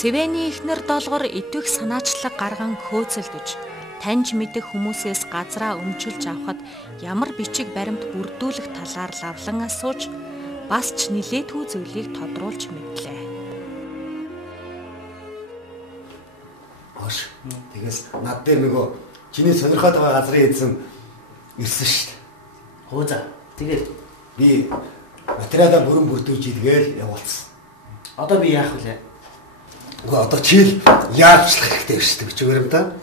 Цэвэний эхнэр долгор идвэх санаачлаг гарган хөөцөлдөж, таньж мэдэх хүмүүсээс газраа өмчилж авахад ямар бичиг баримт бүрдүүлэх талаар лавлан асууж, бас ч нилээдгүй зүйлийг тодруулж мэдлээ. Хоош. Тэгээс над дээр нөгөө чиний сонирхоод байгаа газрын эзэн ирсэн шүү дээ. Хөө за. Тэгээд би материалаа бүрэн бүрдүүлж идгээл явуулсан. Одоо би яах вэ? Үгүй одоо чийл яарчлах хэрэгтэй шүү дээ бичгээр юм да.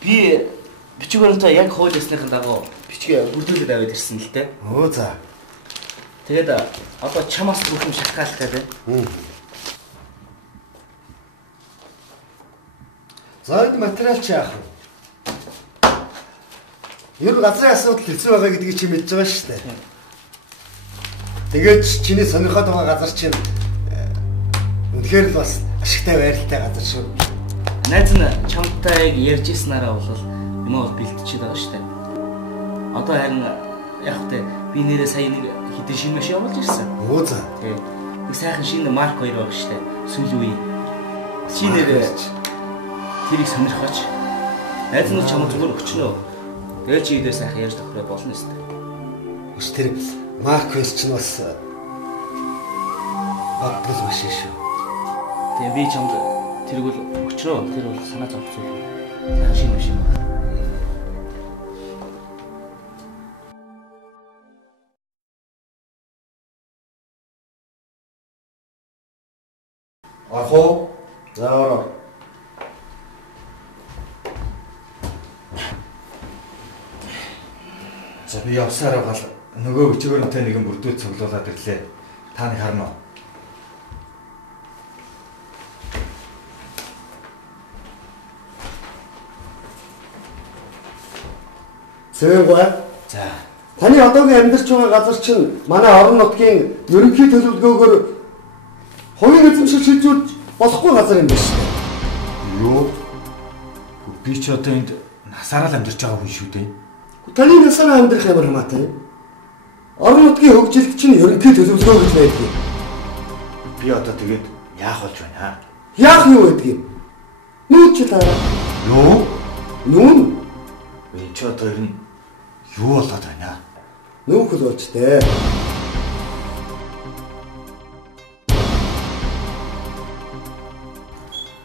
Би бичгээрээ яг хуулиасныхын дагуу бичгээ бүрдүүлээд аваад ирсэн л дээ. Өө за. Тэгээд одоо чамаас бүхэн шалтгаалах гэдэг. За энэ материал чи яах вэ? Ер нь газрын асуудал хэцүү байгаа гэдгийг чи мэдж байгаа шүү дээ. Тэгээд чиний сонирхоод байгаа газар чинь үнэхээр л бас ашигтай байралтай газар шүү. Найз нь чамтай ярьж ирснараа бол юм уу бэлтчихэд байгаа шүү дээ. Одоо харин яг тэ би нэрээ сая нэг хитэн шинэ машин явуулж ирсэн. Өө за. Тэг. Нэг сайхан шинэ Марк 2 байгаа шүү дээ. Сүүлийн үе. Шинээр тэрийг сонирхооч. Найз нь чамд зүгээр өчнөө. Тэгээ чи идээ сайхан ярьж тохироод болно шүү дээ. Өч тэр Марк 2 ч бас багдал машин шүү. Тэгээ би чамд тэргүүл өчрөө тэр бол санаа зовх зүйл. Сайн шинэ машин байна. Ахоо. Заа. За би явсараа гал нөгөө өчгөөрөнтэй нэгэн бүрдүүл цуглуулад ирлээ. Та нэг харна уу? Сэвэнгуй. За. Таны одоогийн амьдарч байгаа газар чинь манай орон нутгийн ерөнхий төлөвлөгөөгөөр хувийн эзэмшил шийдвэрлэж болохгүй газар юм байна шүү дээ. Юу? Би ч одоо энд насаараа л амьдарч байгаа хүн шүү дээ. Таны насаараа амьдрах ямар хамаатай? Орон нутгийн хөгжилд чинь ерөнхий төлөвлөгөө гэж байдаг. Би одоо тэгээд яах болж байна? Яах юу гэдгийг? Нүүч таараа. Юу? Нүүн? Энэ ч одоо ер нь юу болоод байна? Нүүх л болж дээ.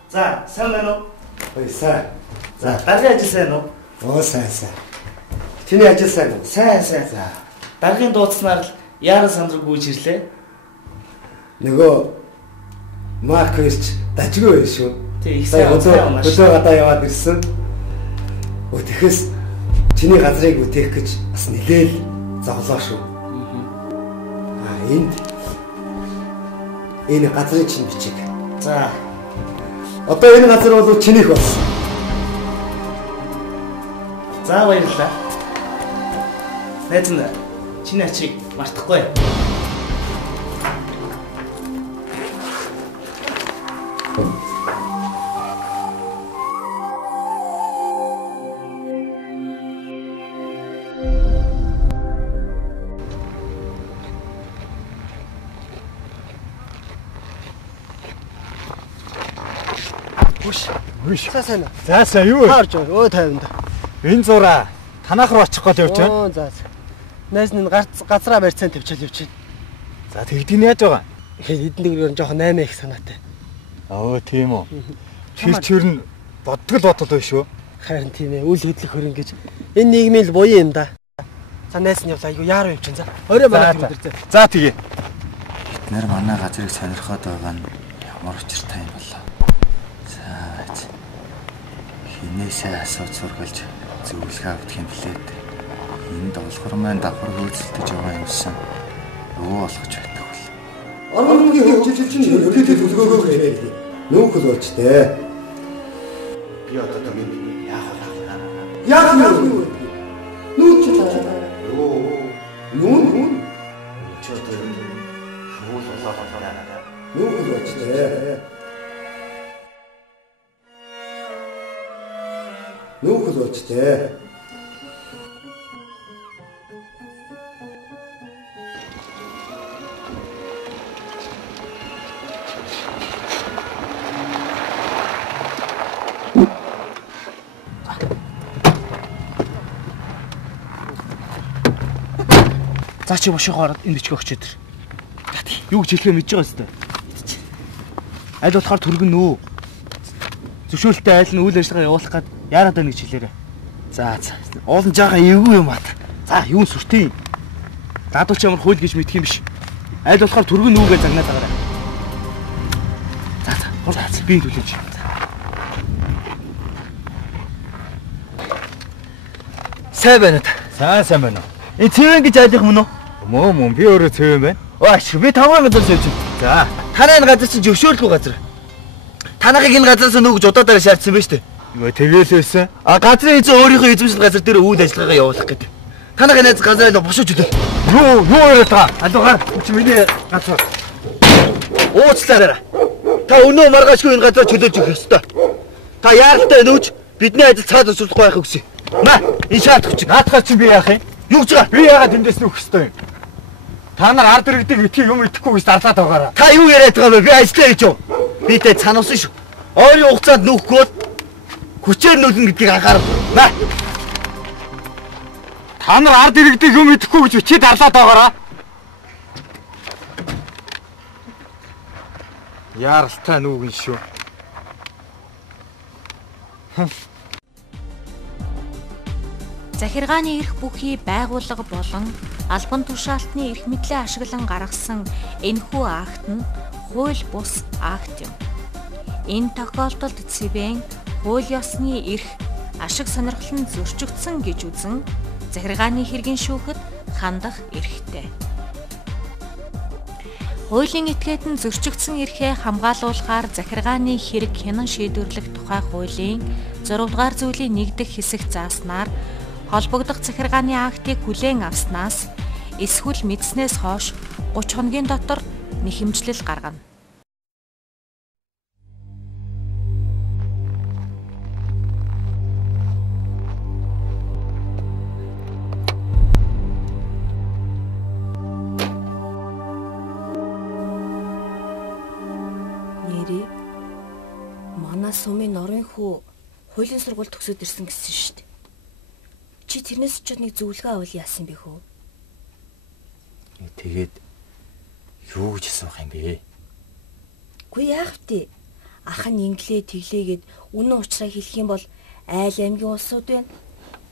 За, сайн байна уу? Ой сайн. За, даргын ажил сайн уу? Оо сайн. Чиний ажил сайн уу? Сайн. За. Даргын дуудснаар л яаран сандраг гүйж ирлээ. Нөгөө Марк Вич дажгүй байх шүү. Тэг их сайн унаа. Өдөө гадаа яваад ирсэн. Тэгэхээс чиний газрыг үтээх гэж бас нэлээл зовлоо шүү. Энэ газрын чинь бичиг. За. Одоо энэ газар бол чинийх болсон. За баярлалаа. Найз нь чиний ачийг мартахгүй. Үш. Сайн. За юу вэ? Харж байгаа. Өө 50-нд. Энэ зураа танах руу очих гээд явж байна. Оо за. Найз нь газраа барьцаан тавьчаал явж байна. За тэгдэг нь яаж байгаа? Эдэн дэгээр нь жоохон 8 их санаатай. Оо тийм үү. Тэр нь бодтол байх шүү. Харин тийм ээ. Үл хөдлөх хөрөнгө гэж. Энэ нийгмийн л буян юм да. За найз нь явлаа. Айгу яаруу явж байна. За. Орой бараа тэр. За тэгье. Бид нэр манай газрыг сонирхоод байгаа нь ямар учиртай юм болоо. Хинээсээ асууж сургалж зөвлөгөө авдах юм блээд. Энд олохор маань давхар хөөцөлдөж байгаа юмсан. Юу болгож байдаг вэ? Орон нутгийн хөгжил чинь ерөнхий төлөвлөгөөгөө хэлээ. Нүүх л болж дээ. Би одоо яах вэ? Яах юу? Нүүч таа. Нүүн. Ч одоо шүүл болоод байна. Нүүх л болж дээ. Нүүх л болж дээ. За чи бошоогоо ороод энэ бичиг өгч өдөр. Юу гэж хэлэхээ мэдж байгаа өстой. Аль болохоор түргэн нөө. Зөвшөөрөлтэй айл нь үйл ажиллагаа явуулах гээд яарад байна гэж хэлээрэ. За. Уулын жаахан эвгүй юм аа. За, юун сүртэй юм. Даадууч ямар хууль гэж мэдх юм биш. Аль болохоор түргэн нүүгээ загнаад байгаарай. За. Хурц би төлөж. Сайн байна уу? Сайн байна уу? Энэ цэвэн гэж айлах мөн үү? Мөн би өөрөө цэвэн байна. Оош, би таван газар сууж. За. Танай энэ газар чинь зөвшөөрөлгүй газар. Танайхыг энэ газараас нүүгж удаагаар шаардсан байж тээ. Тэгээл байсан. Газрын эзэн өөрийнхөө эзэмшил газар дээр үйл ажиллагаагаа явуулах гэдэг. Танайхын найз газраа бошууч өдөө. Юу яриад байгаа? Алуугаар чи миний газар. Ууцлаарай. Та өнөө маргаашгүй энэ газар чөлөөж өгөх ёстой. Та яаралтай нүүж бидний ажил цаад өсөхгүй байх үгсэ. Маа, энэ шаардах чинь Наадхаар чи би яах юм? юу гэж байгаа? Би яагаад эндээс нүүх ёстой юм? Та нар ард иргэдэг итгий юм идэхгүй гэж дарлаад байгаараа. Та юу яриад байгаа вэ? Би ажиллаа гэж юу? Би тэ цануусан шүү. Ойрын хугацаанд нүүхгүй хүчээр нүүлнэ гэдгийг анхаарав. Маа. Та нар ард иргэдэг юм идэхгүй гэж чи дарлаад байгаараа. Яаралтай нүүгэн шүү. Захиргааны эрх бүхий байгууллага болон албан тушаалтны эрх мэдлээ ашиглан гаргасан энэхүү акт нь хууль бус акт юм. Энэ тохиолдолд цэвэн хууль ёсны эрх ашиг сонирхол нь зөрчигдсөн гэж үзэн захиргааны хэргийн шүүхэд хандах эрхтэй. Хуулийн этгээдэн зөрчигдсөн эрхээ хамгаалуулахаар захиргааны хэрэг хянан шийдвэрлэх тухай хуулийн 6 дугаар зүйлийн 1 дэх хэсэг зааснаар холбогдох захиргааны актыг хүлээн авснаас эсвэл мэдснээс хойш 30 хоногийн дотор нэхэмжлэл гаргана. Нэрээ манай сумын норын хүү хуулийн сургууль төгсөөд ирсэн гэсэн шүү дээ. Чи тэрнээс ч нэг зөвлөгөө авал яасан бэ хөө? Тэгээд юу гэж асуух юм бэ? Гүй яах вэ? Ах нь инглээ тэглээгээд үнэн учраа хэлэх юм бол айл аймгийн улсууд байна.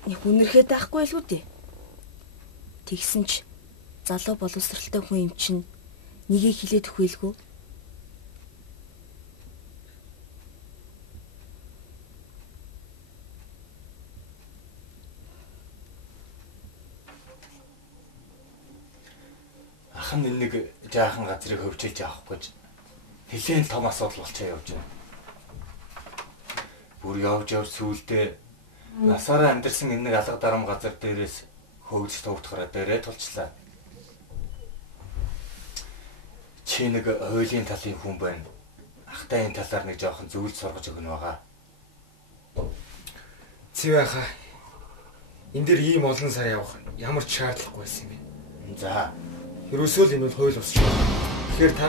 Нэг үнэрхэд байхгүй л үү дээ. Тэгсэн ч залуу боловсралтай хүн юм чинь нэгийг хилээд өгөөлгүй. Хан нэг жаахан газрыг хөвчөөж авах гэж нэлээд том асуудал болчихоо явж байна. Бүр явж сүүлдээ насаараа амьдэрсэн энэ нэг алга дарам газар дээрээс хөвж туутахаараа дээрээ тулчлаа. Чи нэг хуулийн талын хүн байна. Ахтай энэ талаар нэг жоохон зөвлөж сургаж өгнө байгаа. Цэвэха. Энд дэр ийм олон сар явах ямар ч шаардлагагүй байсан юм бэ? За. Ерөөсөө л энэ бол хууль босч байна. Тэгэхээр та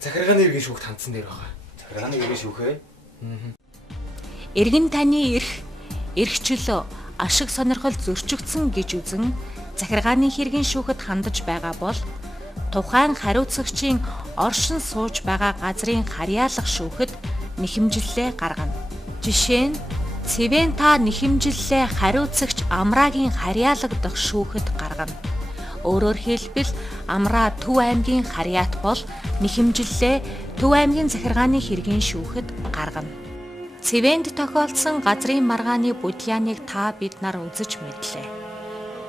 захиргааны эргийн шүүхт хандсан дээр байгаа. Захиргааны эргийн шүүхээ? Эргэн таны эрх чөлөө ашиг сонирхол зөрчигдсөн гэж үзэн захиргааны хэргийн шүүхэд хандаж байгаа бол тухайн хариуцагчийн оршин сууж байгаа газрын харьяалах шүүхэд нэхэмжлэлээ гаргана. Жишээ нь цэвэн та нэхэмжлэлээ хариуцагч Амраагийн харьяалагдах шүүхэд гаргана. Өөрөөр хэлбэл Амраа Төв аймгийн харьяат бол нэхэмжлэлээ Төв аймгийн захиргааны хэргийн шүүхэд гаргана. Цэвэнд тохиолдсон газрын маргааны будилааныг та бид нар үзэж мэдлээ.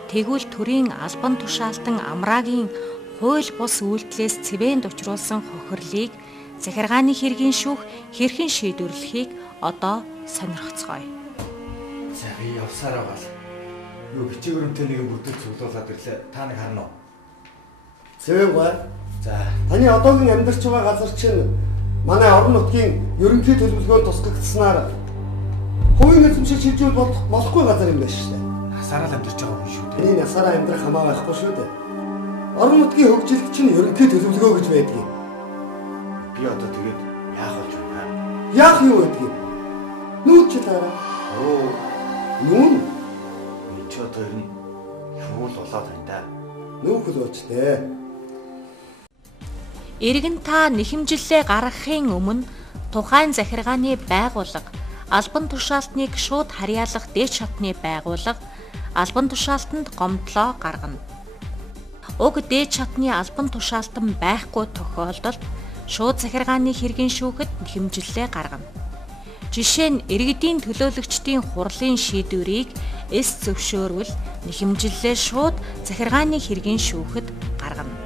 Тэгвэл төрийн албан тушаалтан Амраагийн хууль бус үйлдэлээс цэвэнд учруулсан хохирлыг захиргааны хэргийн шүүх хэрхэн шийдвэрлэхийг одоо сонирхцгоё. За би явсараа бол юу бичээгээрээ нэг бүрдэл цуглуулад ирлээ. Та нэг харна уу? Цэвэн бай. За. Таны одоогийн амьдарч байгаа газар чинь манай орон нутгийн ерөнхий төлөвлөгөөнд тусгагдсанаар хувийн эзэмшил шилжүүл болохгүй газар юм байна шүү дээ. Насаараа л амьдарч байгаа хүн шүү дээ. Таны насаараа амьдрах хамаа байхгүй шүү дээ. Орон нутгийн хөгжилт чинь ерөнхий төлөвлөгөө гэж байдгийг. Би одоо тэгээд яах болж байна? Яах юу гэдгийг? Нүүч чилаараа. Оо, нүүн. Чи одоо ер нь юу л болоод байна да. нүүхэл болчтой. Иргэн та нэхэмжиллээ гаргахын өмнө тухайн захиргааны байгууллага албан тушаалтныг шууд харьяалах дээд шатны байгууллага албан тушаалтанд гомдлоо гаргана. Уг дээд шатны албан тушаалтан байхгүй тохиолдолд шууд захиргааны хэргийн шүүхэд нэхэмжиллээ гаргана. Жишээ нь иргэдийн төлөөлөгчдийн хурлын шийдвэрийг эс зөвшөөрвөл нэхэмжиллээ шууд захиргааны хэргийн шүүхэд гаргана.